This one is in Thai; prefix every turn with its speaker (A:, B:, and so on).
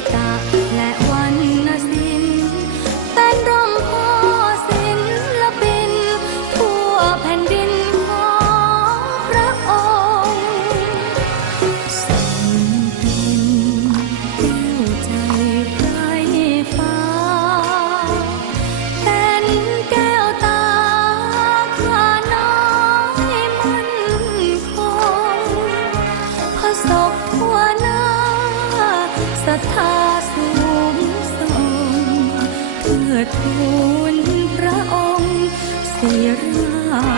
A: した。 ศัทธาสูงส่งเพื่อทูลพระองค์เสียรา